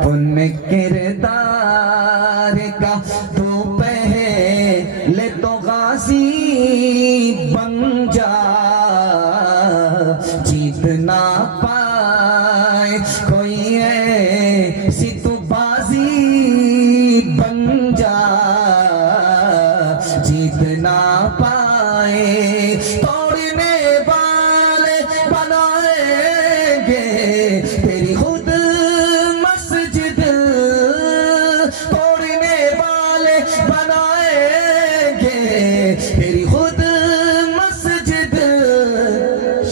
ان کردار کا تو پہلے تو غازی بن جا، جیت نہ پائے کوئی ایسی تو بازی بن جا، جیت نہ پائے توڑنے والے بنائیں گے تیری خود مسجد، توڑنے والے بنائیں گے تیری خود مسجد،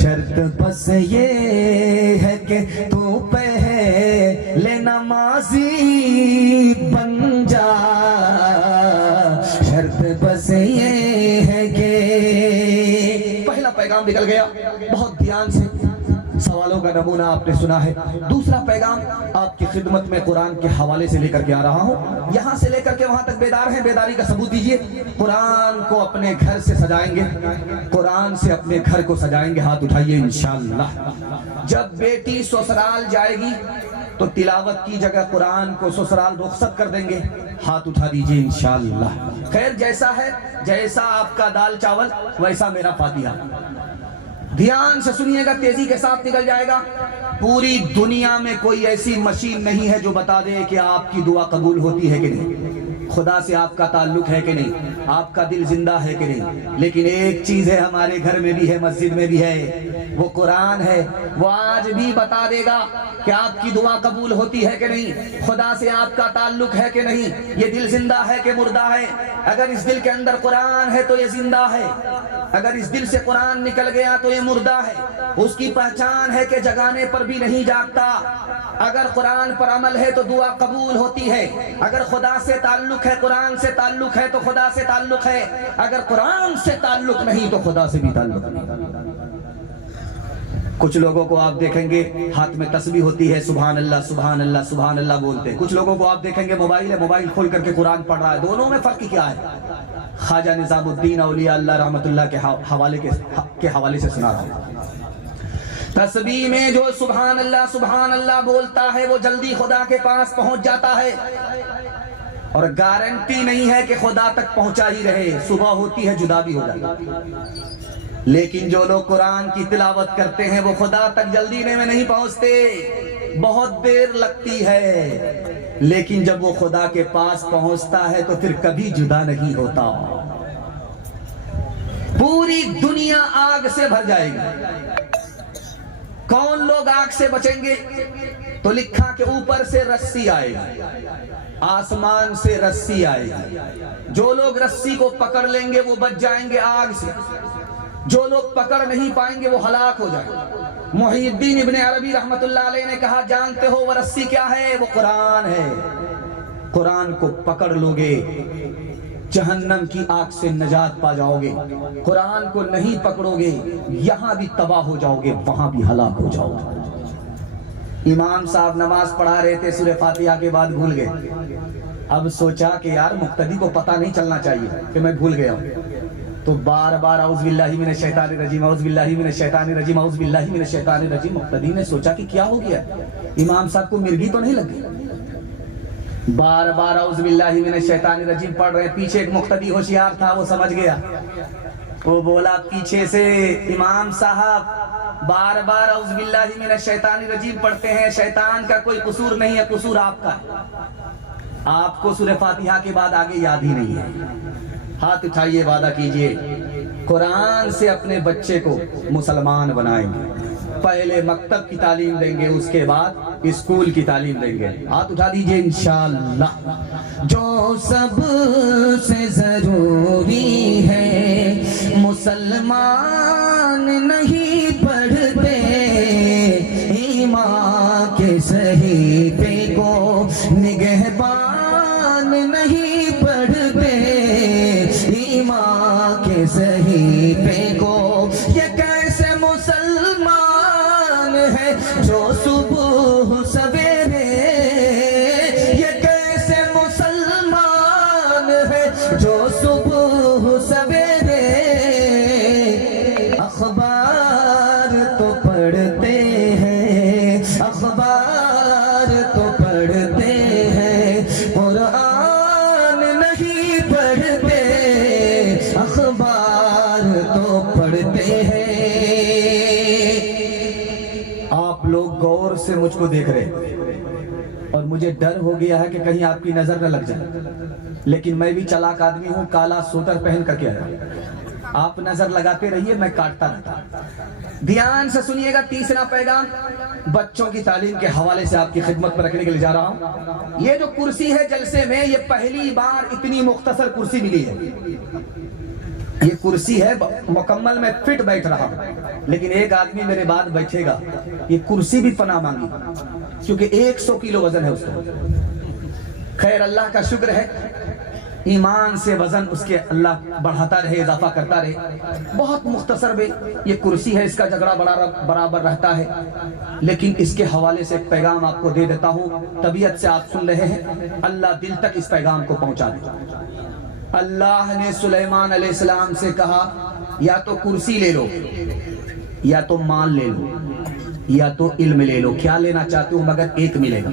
شرط بس یہ ہے کہ تو پہلے نمازی بن جا، شرط بس یہ ہے کہ پہلا پیغام نکل گیا، بہت دھیان سے سوالوں کا نمونہ آپ نے سنا ہے۔ دوسرا پیغام آپ کی خدمت میں قرآن کے حوالے سے لے کر کے آ رہا ہوں، یہاں سے لے کر کے وہاں تک بیدار ہیں، بیداری کا ثبوت دیجئے۔ قرآن کو اپنے گھر سے سجائیں گے، قرآن سے اپنے گھر کو سجائیں گے، ہاتھ اٹھائیے انشاءاللہ۔ جب بیٹی سسرال جائے گی تو تلاوت کی جگہ قرآن کو سسرال رخصت کر دیں گے، ہاتھ اٹھا دیجئے انشاءاللہ۔ خیر جیسا ہے، جیسا آپ کا دال چاول ویسا میرا فاتحہ، دھیان سے سنیے گا، تیزی کے ساتھ نکل جائے گا۔ پوری دنیا میں کوئی ایسی مشین نہیں ہے جو بتا دے کہ آپ کی دعا قبول ہوتی ہے کہ نہیں، خدا سے آپ کا تعلق ہے کہ نہیں، آپ کا دل زندہ ہے کہ نہیں، لیکن ایک چیز ہے ہمارے گھر میں بھی ہے، مسجد میں بھی ہے، وہ قرآن ہے، وہ آج بھی بتا دے گا کہ آپ کی دعا قبول ہوتی ہے کہ نہیں، خدا سے آپ کا تعلق ہے کہ نہیں، یہ دل زندہ ہے کہ مردہ ہے۔ اگر اس دل کے اندر قرآن ہے تو یہ زندہ ہے، اگر اس دل سے قرآن نکل گیا تو یہ مردہ ہے۔ اس کی پہچان ہے کہ جگانے پر بھی نہیں جاگتا۔ اگر قرآن پر عمل ہے تو دعا قبول ہوتی ہے، اگر خدا سے تعلق ہے، قرآن سے تعلق ہے تو خدا سے تعلق ہے، اگر قرآن سے تعلق نہیں تو خدا سے بھی تعلق نہیں۔ کچھ لوگوں کو آپ دیکھیں گے ہاتھ میں تسبیح ہوتی ہے، سبحان اللہ سبحان اللہ سبحان اللہ بولتے ہیں، کچھ لوگوں کو آپ دیکھیں گے موبائل ہے، موبائل کھول کر کے قرآن پڑھ رہا ہے، دونوں میں فرق کیا ہے؟ خواجہ نظام الدین اولیاء اللہ رحمت اللہ کے حوالے سے سنا رہا ہوں۔ تسبیح میں جو سبحان اللہ بولتا ہے وہ جلدی خدا کے پاس پہنچ جاتا ہے، اور گارنٹی نہیں ہے کہ خدا تک پہنچا ہی رہے، صبح ہوتی ہے جدا بھی ہو جاتا ہے۔ لیکن جو لوگ قرآن کی تلاوت کرتے ہیں وہ خدا تک جلدی میں نہیں پہنچتے، بہت دیر لگتی ہے، لیکن جب وہ خدا کے پاس پہنچتا ہے تو پھر کبھی جدا نہیں ہوتا۔ پوری دنیا آگ سے بھر جائے گی، کون لوگ آگ سے بچیں گے؟ تو لکھا کہ اوپر سے رسی آئے گی، آسمان سے رسی آئے گی، جو لوگ رسی کو پکڑ لیں گے وہ بچ جائیں گے آگ سے، جو لوگ پکڑ نہیں پائیں گے وہ ہلاک ہو جائیں گے۔ محی الدین ابن عربی رحمت اللہ علیہ نے کہا جانتے ہو وہ رسی کیا ہے؟ وہ قرآن ہے، قرآن کو پکڑ لو گے جہنم کی آگ سے نجات پا جاؤ گے، قرآن کو نہیں پکڑو گے یہاں بھی تباہ ہو جاؤ گے وہاں بھی ہلاک ہو جاؤ گے۔ امام صاحب نماز پڑھا رہے تھے، سورہ فاتحہ کے بعد بھول گئے، اب سوچا کہ یار مقتدی کو پتہ نہیں چلنا چاہیے کہ میں بھول گیا ہوں، تو بار بار اعوذ باللہ من الشیطان الرجیم اعوذ باللہ من الشیطان الرجیم اعوذ باللہ من الشیطان الرجیم۔ مقتدی نے سوچا کہ کیا ہو گیا، امام صاحب کو مرگی تو نہیں لگی، بار بار اعوذ باللہ من الشیطان الرجیم پڑھ رہے، پیچھے ایک مقتدی ہوشیار تھا وہ سمجھ گیا، وہ بولا پیچھے سے امام صاحب بار بار اعوذ باللہ من الشیطان الرجیم پڑھتے ہیں، شیطان کا کوئی قصور نہیں ہے، قصور آپ کا ہے، آپ کو سورہ فاتحہ کے بعد آگے یاد ہی نہیں ہے۔ ہاتھ اٹھائیے، وعدہ کیجئے قرآن سے اپنے بچے کو مسلمان بنائیں گے، پہلے مکتب کی تعلیم دیں گے، اس کے بعد اسکول کی تعلیم دیں گے، ہاتھ اٹھا دیجئے انشاءاللہ۔ جو سب سے ضروری ہے مسلمان نہیں پڑھتے، ایمان کے صحیفے کو نگہبان نہیں پڑھتے، ایمان کے صحیفے کو یہ کیسے مسلمان ہے جو صبح سویرے، یہ کیسے مسلمان ہے جو صبح سویرے اخبار سے مجھ کو دیکھ رہے اور مجھے ڈر ہو گیا ہے کہ کہیں آپ کی نظر نہ لگ جائے، لیکن میں بھی چالاک آدمی ہوں، کالا سوتر پہن کر کے آیا، آپ نظر لگاتے رہیے، میں کاٹتا رہتا۔ دھیان سے سنیے گا، تیسرا پیغام بچوں کی تعلیم کے حوالے سے آپ کی خدمت پر رکھنے کے لیے جا رہا ہوں۔ یہ جو کرسی ہے جلسے میں، یہ پہلی بار اتنی مختصر کرسی ملی ہے۔ یہ کرسی ہے مکمل، میں فٹ بیٹھ رہا ہوں، لیکن ایک آدمی میرے بعد بیٹھے گا، یہ کرسی بھی پناہ مانگی کیونکہ 100 کلو وزن ہے اس کا۔ خیر اللہ کا شکر ہے، ایمان سے وزن اس کے اللہ بڑھاتا رہے، اضافہ کرتا رہے۔ بہت مختصر میں یہ کرسی ہے، اس کا جھگڑا برابر رہتا ہے، لیکن اس کے حوالے سے ایک پیغام آپ کو دے دیتا ہوں، طبیعت سے آپ سن رہے ہیں، اللہ دل تک اس پیغام کو پہنچا دے۔ اللہ نے سلیمان علیہ السلام سے کہا، یا تو کرسی لے لو، یا تو مال لے لو، یا تو علم لے لو، کیا لینا چاہتے ہو، مگر ایک ملے گا۔